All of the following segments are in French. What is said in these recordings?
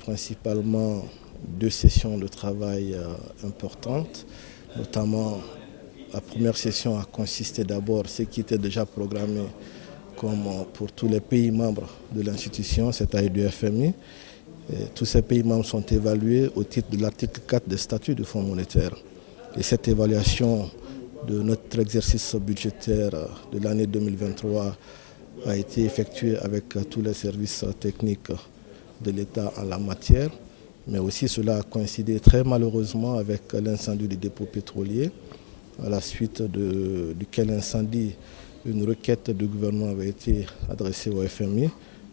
principalement deux sessions de travail importantes, notamment la première session a consisté d'abord ce qui était déjà programmé comme pour tous les pays membres de l'institution, c'est-à-dire du FMI. Et tous ces pays membres sont évalués au titre de l'article 4 des statuts du Fonds monétaire. Et cette évaluation de notre exercice budgétaire de l'année 2023 a été effectuée avec tous les services techniques de l'État en la matière. Mais aussi cela a coïncidé très malheureusement avec l'incendie du dépôt pétrolier, à la suite duquel incendie, une requête du gouvernement avait été adressée au FMI.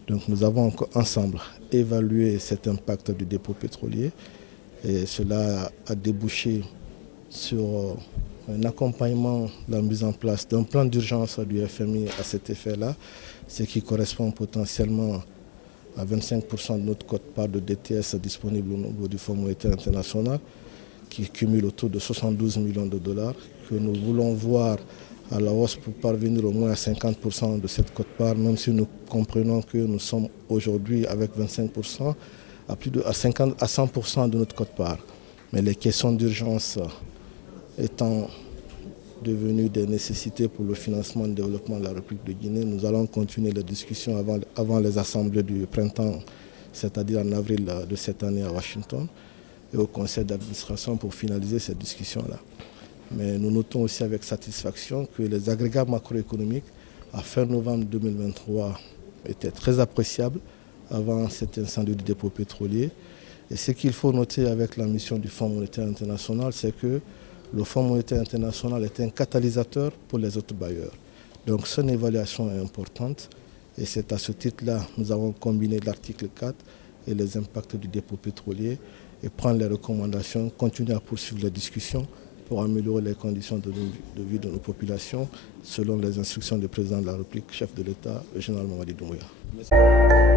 Donc nous avons ensemble évalué cet impact du dépôt pétrolier et cela a débouché sur un accompagnement de la mise en place d'un plan d'urgence du FMI à cet effet-là, ce qui correspond potentiellement à 25% de notre quote-part de DTS disponible au niveau du Fonds monétaire international, qui cumule autour de 72 millions de dollars, que nous voulons voir à la hausse pour parvenir au moins à 50% de cette quote-part, même si nous comprenons que nous sommes aujourd'hui avec 25% à 100% de notre quote-part. Mais les questions d'urgence étant devenues des nécessités pour le financement et le développement de la République de Guinée, nous allons continuer les discussions avant les assemblées du printemps, c'est-à-dire en avril de cette année à Washington, et au conseil d'administration pour finaliser ces discussions-là. Mais nous notons aussi avec satisfaction que les agrégats macroéconomiques à fin novembre 2023 étaient très appréciables avant cet incendie du dépôt pétrolier. Et ce qu'il faut noter avec la mission du Fonds monétaire international, c'est que le Fonds monétaire international est un catalyseur pour les autres bailleurs. Donc son évaluation est importante et c'est à ce titre-là que nous avons combiné l'article 4 et les impacts du dépôt pétrolier et prendre les recommandations, continuer à poursuivre les discussions pour améliorer les conditions de vie de nos populations selon les instructions du président de la République, chef de l'État, le général Mamadi Doumbouya.